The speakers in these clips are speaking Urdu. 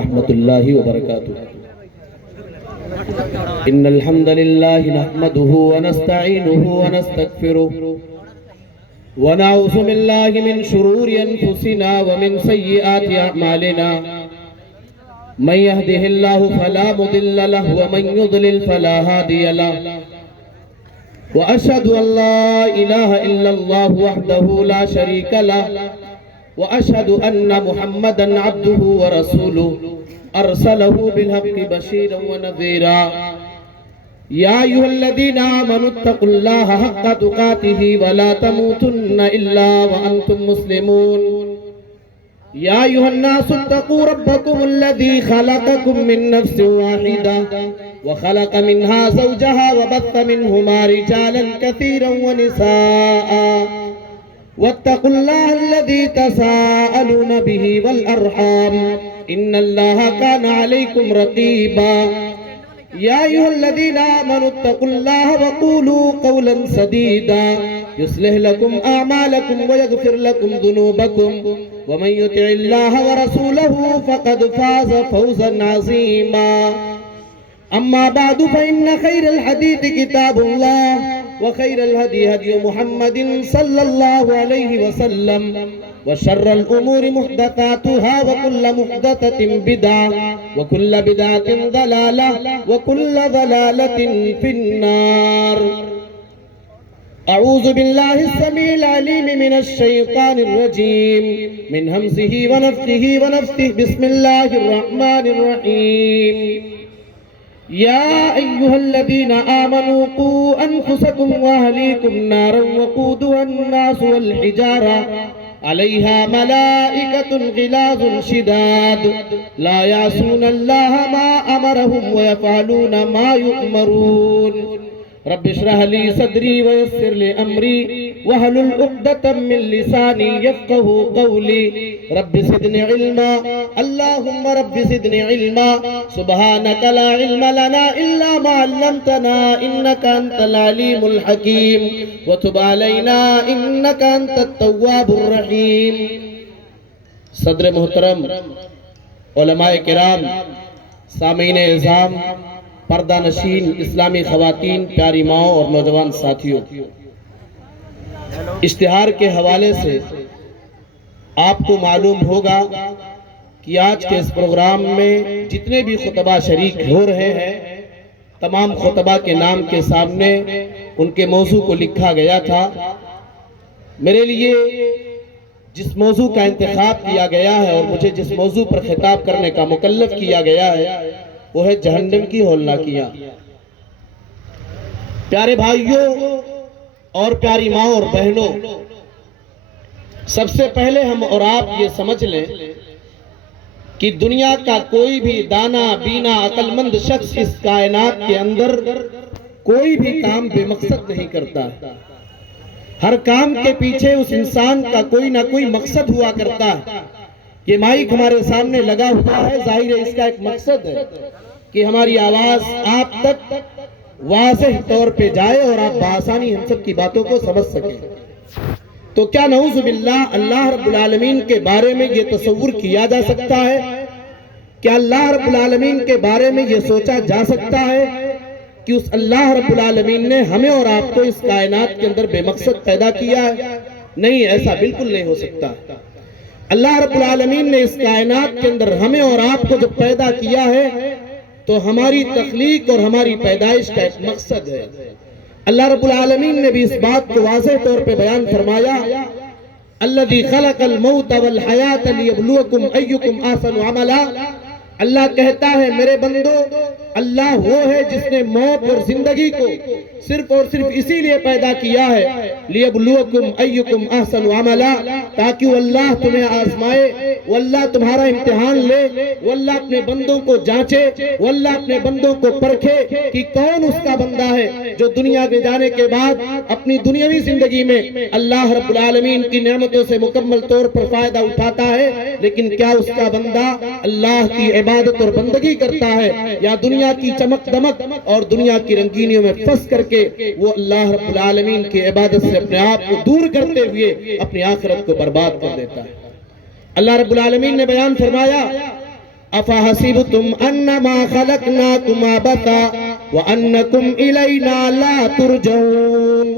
ورحمة الله وبركاته. إن الحمد لله نحمده ونستعينه ونستغفره ونعوذ بالله من شرور أنفسنا ومن سيئات أعمالنا. من يهده الله فلا مضل له ومن يضلل فلا هادي له. وأشهد أن لا إله إلا الله وحده لا شريك له وأشهد أن محمدا عبده ورسوله أرسله بالحق بشيرا ونذيرا. يا أيها الذين آمنوا اتقوا الله حق تقاته ولا تموتن إلا وأنتم مسلمون. يا أيها الناس اتقوا ربكم الذي خلقكم من نفس واحدة وخلق منها زوجها وبث منهما رجالا كثيرا ونساء واتقوا الله الذي تساءلون به والأرحام إن الله كان عليكم رقيبا. يا أيها الذين آمنوا اتقوا الله وقولوا قولا سديدا يصلح لكم أعمالكم ويغفر لكم ذنوبكم ومن يطع الله ورسوله فقد فاز فوزا عظيما. أما بعد فإن خير الحديث كتاب الله وخير الهدي هدي محمد صلى الله عليه وسلم وشر الأمور محدثاتها وكل محدثة بدعة وكل بدعة ضلالة وكل ضلالة في النار. أعوذ بالله السميع العليم من الشيطان الرجيم من همزه ونفخه ونفثه. بسم الله الرحمن الرحيم. يا أيها الذين آمنوا قوا أنفسكم وأهليكم نارا وقودها الناس والحجارة عليها ملائكة غلاظ شداد لا يعصون الله ما أمرهم ويفعلون ما يؤمرون. رب اشرح لي صدري ويسر لي أمري واحلل عقدة من لساني يفقه قولي. رب زدني علما اللهم رب زدني علما. سبحانك لا علم لنا إلا ما علمتنا إنك أنت العليم الحكيم وتب علينا إنك أنت التواب الرحيم. صدر محترم، علماء کرام، سامعین اعظام، پردہ نشین اسلامی خواتین، پیاری ماؤں اور نوجوان ساتھیوں، اشتہار کے حوالے سے آپ کو معلوم ہوگا کہ آج کے اس پروگرام میں جتنے بھی خطبہ شریک ہو رہے ہیں تمام خطبہ کے نام کے سامنے ان کے موضوع کو لکھا گیا تھا. میرے لیے جس موضوع کا انتخاب کیا گیا ہے اور مجھے جس موضوع پر خطاب کرنے کا مکلف کیا گیا ہے وہ ہے جہنم کی ہولناکیاں. پیارے بھائیوں اور پیاری ماں اور بہنوں، سب سے پہلے ہم اور آپ یہ سمجھ لیں کہ دنیا کا کوئی بھی دانا بینا عقل مند شخص اس کائنات کے اندر کوئی بھی کام بے مقصد نہیں کرتا. ہر کام کے پیچھے اس انسان کا کوئی نہ کوئی مقصد ہوا کرتا ہے. یہ مائک ہمارے سامنے لگا ہوا ہے، ظاہر ہے اس کا ایک مقصد ہے کہ ہماری آواز آپ تک واضح طور پہ جائے اور آپ بآسانی ہم سب کی باتوں کو سمجھ سکیں. تو کیا نعوذ باللہ اللہ رب العالمین کے بارے میں یہ تصور کیا جا سکتا ہے؟ کیا اللہ رب العالمین کے بارے میں یہ سوچا جا سکتا ہے کہ اس اللہ رب العالمین نے ہمیں اور آپ کو اس کائنات کے اندر بے مقصد پیدا کیا ہے؟ نہیں، ایسا بالکل نہیں ہو سکتا. اللہ رب العالمین نے اس کائنات کے اندر ہمیں اور آپ کو جب پیدا کیا ہے تو ہماری تخلیق اور ہماری پیدائش کا ایک مقصد ہے. اللہ رب العالمین نے بھی اس بات کو واضح طور پہ بیان فرمایا، الذی خلق الموت والحیات لیبلوکم ایکم احسن عملا. اللہ کہتا ہے میرے بندو، اللہ وہ ہے جس نے موت اور زندگی کو صرف اور صرف اسی لیے پیدا کیا ہے، لیبلوکم ایکم احسن عملا، تاکہ وہ اللہ تمہیں آزمائے، وہ اللہ تمہارا امتحان لے، وہ اللہ اپنے بندوں کو جانچے، وہ اللہ اپنے بندوں کو پرکھے کہ کون اس کا بندہ ہے جو دنیا میں جانے کے بعد اپنی دنیاوی زندگی میں اللہ رب العالمین کی نعمتوں سے مکمل طور پر فائدہ اٹھاتا ہے، لیکن کیا اس کا بندہ اللہ کی عبادت اور بندگی کرتا ہے یا دنیا کی چمک دمک اور دنیا کی رنگینیوں میں پھنس کر کے وہ اللہ رب العالمین کی عبادت سے اپنے آپ کو دور کرتے ہوئے اپنی آخرت کو برباد کر دیتا ہے. اللہ رب العالمین نے بیان فرمایا افحسبتم انما خلقناکم عبثا وانکم الینا لا ترجعون۔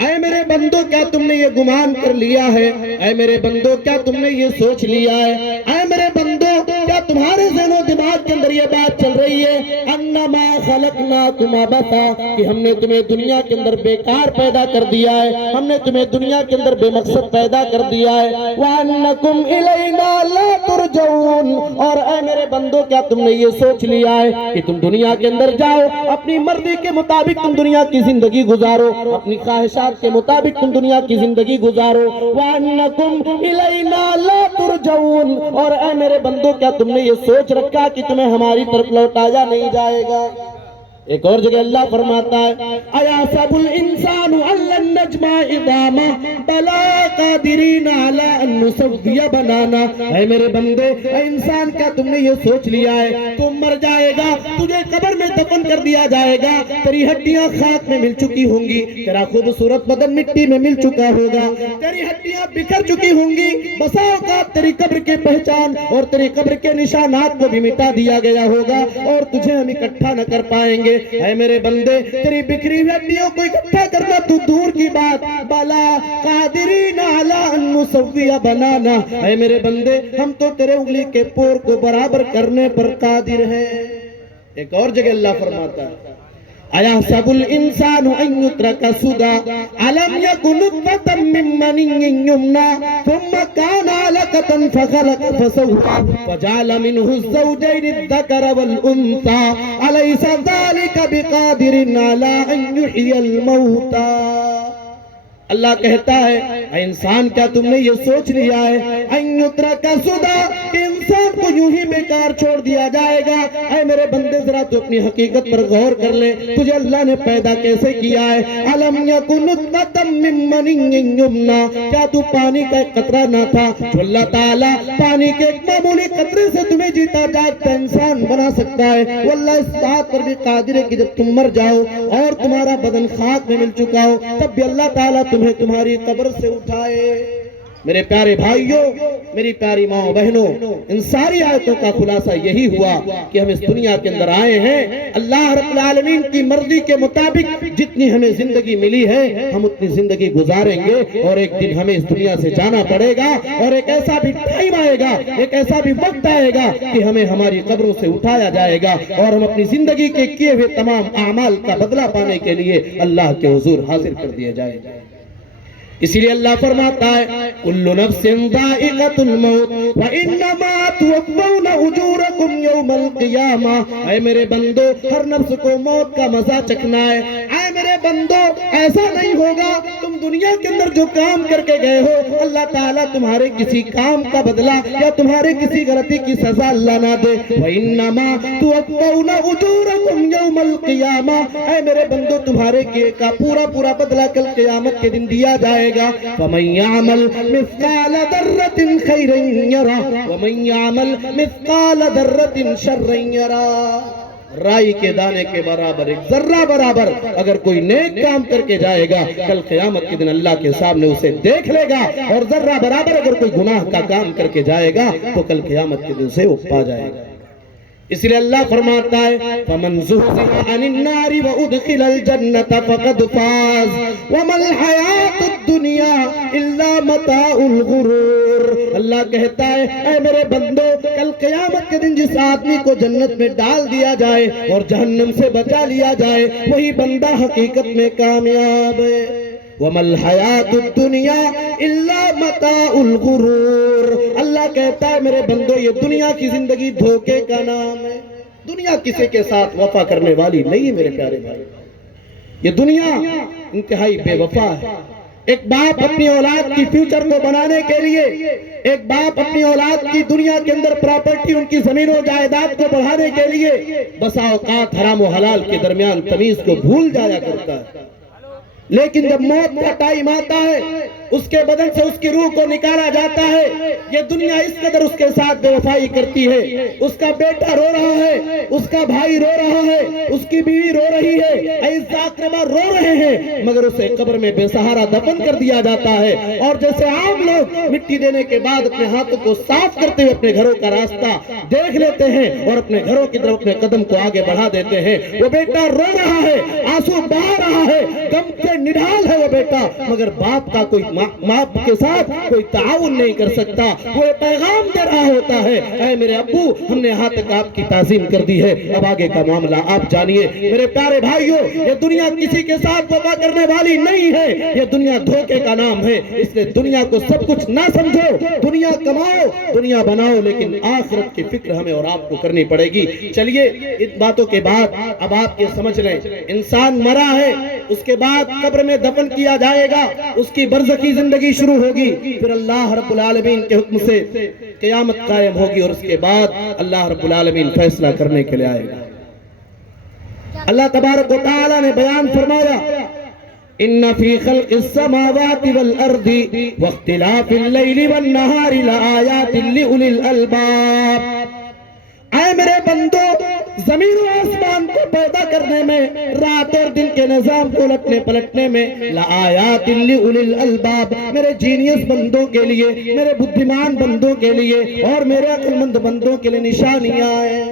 اے میرے بندو کیا تم نے یہ گمان کر لیا ہے، اے میرے بندو کیا تم نے یہ سوچ لیا ہے، اے میرے بندو کیا تمہارے ذہن و دماغ کے اندر یہ بات چل رہی ہے انما خلقناکم عبثا کہ ہم نے تمہیں دنیا کے اندر بیکار پیدا کر دیا ہے، ہم نے تمہیں دنیا کے اندر بے مقصد پیدا کر دیا ہے، وانکم الینا لا ترجعون، اور اے میرے بندو کیا تم نے یہ سوچ لیا ہے کہ تم دنیا کے اندر جاؤ، اپنی مرضی کے مطابق تم دنیا کی زندگی گزارو، اپنی خواہشات کے مطابق تم دنیا کی زندگی گزارو، وَأَنَّكُمْ إِلَيْنَا لَا تُرْجَعُونَ، اور اے میرے بندو کیا تم نے یہ سوچ رکھا کہ تمہیں ہماری طرف لوٹایا نہیں جائے گا؟ ایک اور جگہ اللہ فرماتا ہے أَيَحْسَبُ الْإِنسَانُ أَن لَّن نَّجْمَعَ عِظَامَهُ بَلَىٰ قَادِرِينَ عَلَىٰ أَن نُّسَوِّيَ بَنَانَهُ۔ اے میرے بندے، اے انسان کیا تم نے یہ سوچ لیا ہے تم مر جائے گا، تجھے قبر میں دفن کر دیا جائے گا، تیری ہڈیاں خاک میں مل چکی ہوں گی، تیرا خوبصورت بدن مٹی میں مل چکا ہوگا، تیری ہڈیاں بکھر چکی ہوں گی، بسا اوقات تیری قبر کے پہچان اور تیری قبر کے نشانات کو بھی مٹا دیا گیا ہوگا اور تجھے ہم اکٹھا نہ کر پائیں گے۔ اے میرے بندے، تیری بکھری ہوئی ہڈیوں کو اکٹھا کرنا تو دور کی بات، بلا قادرین علی ان نسوی بنانا، اے میرے بندے ہم تو تیرے انگلی کے پور کو برابر کرنے پر قادر ہیں۔ ایک اور جگہ اللہ فرماتا ہے أَيَحْسَبُ الْإِنسَانُ أَن يُتْرَكَ سُدًى أَلَمْ يَكُن نُطْفَةً مِّن مَّنِيٍّ يُمْنَىٰ ثُمَّ كَانَ عَلَقَةً فَخَلَقَ فَسَوَّىٰ فَجَعَلَ مِنْهُ الزَّوْجَيْنِ الذَّكَرَ وَالْأُنثَىٰ أَلَيْسَ ذَلِكَ بِقَادِرٍ عَلَىٰ أَن يُحْيِيَ الْمَوْتَىٰ۔ اللہ کہتا ہے اے انسان کیا تم نے یہ سوچ لیا ہے ان یترک سدی کہ انسان کو یوں ہی بیکار چھوڑ دیا جائے گا؟ اے میرے بندے ذرا تو اپنی حقیقت پر غور کر لے، تجھے اللہ نے پیدا کیسے کیا ہے؟ الم یکن نطفۃ من منی یمنیٰ، کیا تو پانی کا ایک قطرہ نہ تھا جو اللہ تعالیٰ پانی کے ایک معمولی قطرے سے تمہیں جیتا جاگتا انسان بنا سکتا ہے؟ واللہ اس بات پر بھی قادر ہے کہ جب تم مر جاؤ اور تمہارا بدن خاک میں مل چکا ہو تب بھی اللہ تعالیٰ تمہیں تمہاری قبر سے اٹھائے۔ میرے پیارے بھائیوں، میری پیاری ماں بہنوں، ان ساری آیتوں کا خلاصہ یہی ہوا کہ ہم اس دنیا کے اندر آئے ہیں اللہ رب العالمین کی مرضی کے مطابق جتنی ہمیں زندگی ملی ہے ہم اتنی زندگی گزاریں گے اور ایک دن ہمیں اس دنیا سے جانا پڑے گا اور ایک ایسا بھی ٹائم آئے گا، ایک ایسا بھی وقت آئے گا کہ ہمیں ہماری قبروں سے اٹھایا جائے گا اور ہم اپنی زندگی کے کیے ہوئے تمام اعمال کا بدلہ پانے کے لیے اللہ کے حضور حاضر کر دیے جائیں گے۔ اسی لیے اللہ فرماتا ہے کل نفس ذائقۃ الموت وانما توفون اجورکم یوم القیامہ۔ اے میرے بندو، ہر نفس کو موت کا مزہ چکھنا ہے۔ اے میرے بندو، ایسا نہیں ہوگا تم دنیا کے اندر جو کام کر کے گئے ہو اللہ تعالیٰ تمہارے کسی کام کا بدلہ یا تمہارے کسی غلطی کی سزا اللہ نہ دے۔ وانما توفون اجورکم یوم القیامہ، اے میرے بندو تمہارے کیے کا پورا بدلہ کل قیامت کے دن دیا جائے گا۔ فَمَن يَعْمَلْ مِثْقَالَ ذَرَّةٍ خَيْرًا يَرَهُ وَمَن يَعْمَلْ مِثْقَالَ ذَرَّةٍ شَرًّا يَرَهُ۔ رائی کے دانے کے برابر، ایک ذرہ برابر اگر کوئی نیک کام کر کے جائے گا کل قیامت کے دن اللہ کے سامنے اسے دیکھ لے گا، اور ذرہ برابر اگر کوئی گناہ کا کام کر کے جائے گا تو کل قیامت کے دن سے وہ پا جائے گا۔ اس لیے اللہ فرماتا ہے فَمَنْ زُحْزِحَ عَنِ النَّارِ وَأُدْخِلَ الْجَنَّةَ فَقَدْ فَازَ وَمَا الْحَيَاةُ الدُّنْيَا إِلَّا مَتَاعُ الْغُرُورِ۔ اللہ کہتا ہے اے میرے بندو، کل قیامت کے دن جس آدمی کو جنت میں ڈال دیا جائے اور جہنم سے بچا لیا جائے وہی بندہ حقیقت میں کامیاب ہے۔ وَمَا الْحَيَاةُ الدُّنْيَا إِلَّا مَتَاعُ الْغُرُورِ۔ اللہ کہتا ہے میرے بندو یہ دنیا کی زندگی دھوکے کا نام ہے۔ دنیا کسی کے ساتھ وفا کرنے والی نہیں ہے میرے پیارے بھائی، یہ دنیا انتہائی بے وفا ہے۔ ایک باپ اپنی اولاد کی فیوچر کو بنانے کے لیے، ایک باپ اپنی اولاد کی دنیا کے اندر پراپرٹی، ان کی زمین و جائیداد کو بڑھانے کے لیے بسا اوقات حرام و حلال کے درمیان تمیز کو بھول جایا کرتا ہے، لیکن جب موت کا ٹائم آتا ہے اس کے بدن سے اس کی روح کو نکالا جاتا ہے. یہ دنیا اس قدر اس کے ساتھ بے وفائی کرتی ہے. اس کا بیٹا رو رہا ہے, اس کا بھائی رو رہا ہے, اس کی بیوی رو رہی ہے, اعزاء اقربا رو رہے ہیں, مگر اسے قبر میں بے سہارا دفن کر دیا جاتا ہے. اور جیسے عام لوگ مٹی دینے کے بعد اپنے ہاتھوں کو صاف کرتے ہوئے اپنے گھروں کا راستہ دیکھ لیتے ہیں اور اپنے گھروں کی طرف اپنے قدم کو آگے بڑھا دیتے ہیں, وہ بیٹا رو رہا ہے, آنسو بہا رہا ہے, غم سے نڈھال ہے وہ بیٹا, مگر باپ کا کوئی باپ کے ساتھ کوئی تعاون نہیں کر سکتا. وہ پیغام دے رہا ہوتا ہے, اے میرے ابو, ہم نے یہاں تک آپ کی تعظیم کر دی ہے, اب آگے کا معاملہ آپ جانیے. میرے پیارے بھائیوں, یہ دنیا کسی کے ساتھ وفا کرنے والی نہیں ہے, یہ دنیا دھوکے کا نام ہے. اس لیے دنیا کو سب کچھ نہ سمجھو, دنیا کماؤ, دنیا بناؤ, لیکن آخرت کی فکر ہمیں اور آپ کو کرنی پڑے گی. چلیے ان باتوں کے بعد اب آپ یہ سمجھ لیں, انسان مرا ہے, اس کے بعد قبر میں دفن کیا جائے گا, اس کی برزخی زندگی شروع ہوگی, پھر اللہ رب العالمین کے حکم سے قیامت قائم ہوگی, اور اس کے بعد اللہ رب العالمین فیصلہ کرنے کے لیے آئے گا. اللہ تبارک و تعالی نے بیان فرمایا, ان فی خلق السماوات والارض واختلاف اللیل والنہار لآیات لأولی الالباب. اے میرے بندو, زمین و آسمان کو پیدا کرنے میں, رات اور دن کے نظام کو الٹنے پلٹنے میں, لآیات لأولی الالباب, میرے جینیس بندوں کے لیے, میرے بدھیمان بندوں کے لیے اور میرے عقل مند بندوں کے لیے نشانیاں ہیں.